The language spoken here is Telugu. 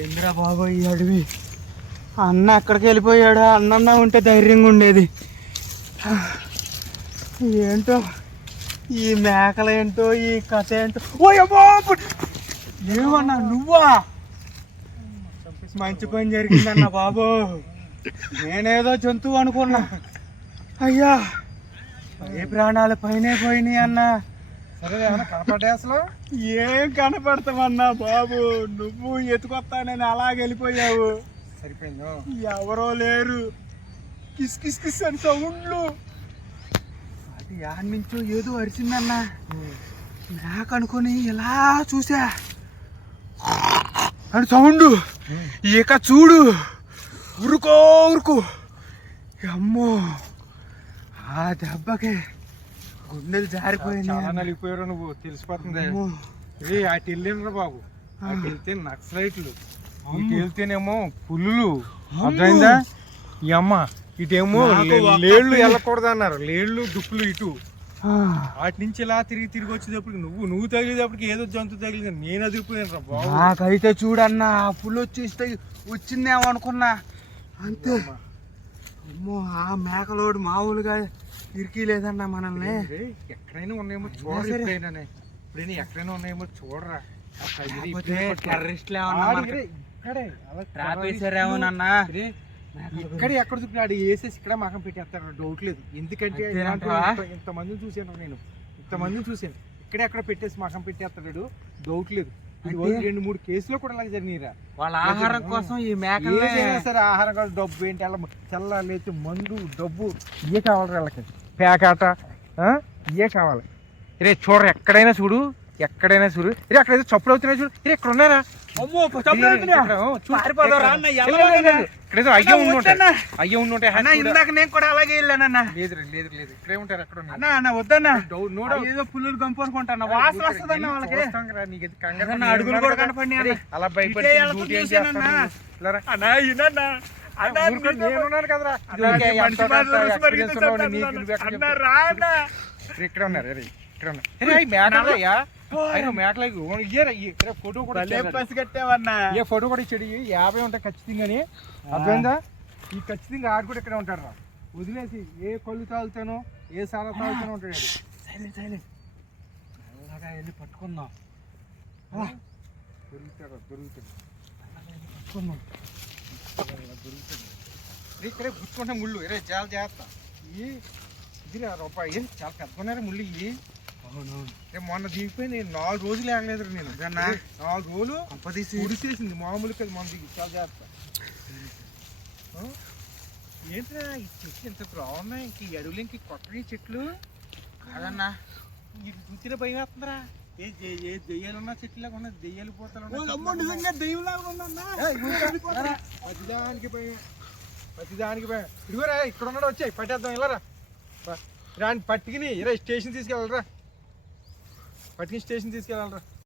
ఏంద్రా బాబు ఈ అడవి, అన్న ఎక్కడికి వెళ్ళిపోయాడు? అన్న ఉంటే ధైర్యంగా ఉండేది. ఏంటో ఈ మేకలేంటో, ఈ కథ ఏంటో. ఓయమ్మో! ఏమన్నా నువ్వా? మంచి పని జరిగిందన్న బాబు. నేనేదో జంతువు అనుకున్నా. అయ్యా, ఏ ప్రాణాలు పైనే పోయినాయి అన్నా. సరే ఏమన్నా కనపడ్డా అసలు? ఏం కనపడతామన్నా బాబు, నువ్వు ఎత్తుకొస్తానని అలాగే వెళ్ళిపోయావు. సరిపోయిందో. ఎవరో లేరు, కిస్ కిస్ కిస్ అని సౌండ్లు. అది యాడ్ నుంచో ఏదో అరిచిందన్నా. నాకు అనుకుని ఇలా చూసా, అని సౌండ్. ఇక చూడు, ఉరుకో ఉరుకు. అమ్మో, ఆ దెబ్బకి గుండెలు జారిపోయింది. నలిగిపోయారు నువ్వు, తెలిసిపోతుంది. అటు వెళ్ళినరా బాబు, అటు వెళ్తే నక్సలైట్లు, ఇటు వెళ్తేనేమో పులులు. అర్థమైందా? ఈ అమ్మ ఇటేమో లేళ్ళు వెళ్ళకూడదు అన్నారు, లేళ్ళు దుప్పులు ఇటు. వాటి నుంచి ఇలా తిరిగి తిరిగి వచ్చేటప్పటికి నువ్వు తగిలేటప్పటికి ఏదో జంతువు తగిలింది. నేను అదిరిపోయాను రా బాబు. నాకైతే చూడన్నా, ఆ పులు వచ్చేస్తే వచ్చిందేమో అనుకున్నా, అంతే. అమ్మో, ఆ మేకలోడు మామూలుగా ఇరికి లేదన్నా మనల్ని. ఎక్కడైనా ఉన్నాయేమో చూడరా, ఎప్పుడైనా ఎక్కడైనా ఉన్నాయేమో చూడరా. ఇక్కడ ఎక్కడ చూపినాడు వేసేసి ఇక్కడ మకం పెట్టేస్తాడు, డౌట్ లేదు. ఎందుకంటే ఇంతమందిని చూసాను నేను, ఇంతమందిని చూసాను. ఎక్కడ పెట్టేసి మకం పెట్టేస్తాడు, డౌట్ లేదు. 2-3 కేసులో కూడా ఇలా జరిగినాయిరా. వాళ్ళ ఆహారం కోసం ఈ మేకలు సరే, ఆహారం కోసం డబ్బు ఏంటి, అలా తెల్ల లేచి మందు డబ్బు ఇవే కావాలి వాళ్ళకి. ప్యాకాట ఇవే కావాలి. రే చూడరు, ఎక్కడైనా చూడు, ఎక్కడైనా చూడు. రే అక్కడైతే చప్పులు అవుతున్నాయి చూడు. రే ఇక్కడ ఉన్నారా? అయ్యే ఉండి ఇందాక నేను కూడా అలాగే వెళ్ళానన్నా. లేదు లేదు లేదు, ఇక్కడే ఉంటారు. ఎక్కడ వద్దన్నా, ఏదో పుల్లు గంపు అనుకుంటా. వాసన వస్తుందన్న వాళ్ళకి. అడుగులు కూడా కనపడి అలా భయపడి ఇక్కడ ఉన్నారు. ఇక్కడ ఉన్నారు ఫోటో కూడా కట్టావన్నా. ఏ ఫోటో కూడా ఇచ్చాడు. 50 ఉంటాయి ఖచ్చితంగాని. అర్థమైందా? ఈ ఖచ్చితంగా ఆడు కూడా ఇక్కడ ఉంటాడు రా. వదిలేసి ఏ కళ్ళు తాగుతానో, ఏ సారా తాగుతానో ఉంటాడు. సైలెంట్ సైలెంట్, అలాగా వెళ్ళి పట్టుకుందాం. దొరుకుతాడు ఇక్కడే గుర్తుకుంటే ముళ్ళు. చాలా జాగ్రత్త. ఇది రూపాయి చాలా పెద్దకున్నారా ముళ్ళు ఇవి. మొన్న దిగిపోయి 4 రోజులు ఆగలేదు నేను. 4 రోజులు ఉడిసేసింది. మామూలు కదా మొన్న దిగి. చాలా జాగ్రత్త. ఏంట్రా ఈ చెట్లు ఎంత బాగున్నాయి. ఇంక ఈ అడవులు ఇంక కొత్త చెట్లు కాదన్నా. ఇది చూసిన భయం వేస్తుందిరా. ఏ దెయ్యాలున్నా చెట్లులాగా ఉన్నాయి, దెయ్యాలు పోతాలు ప్రతిదానికి భయం, ప్రతిదానికి భయం. ఇదిగోరా ఇక్కడ ఉన్నాడు, వచ్చాయి పట్టేద్దాం. వెళ్ళరా రాని పట్టుకుని స్టేషన్ తీసుకెళ్ళరా, పట్టుకుని స్టేషన్ తీసుకెళ్ళాలరా.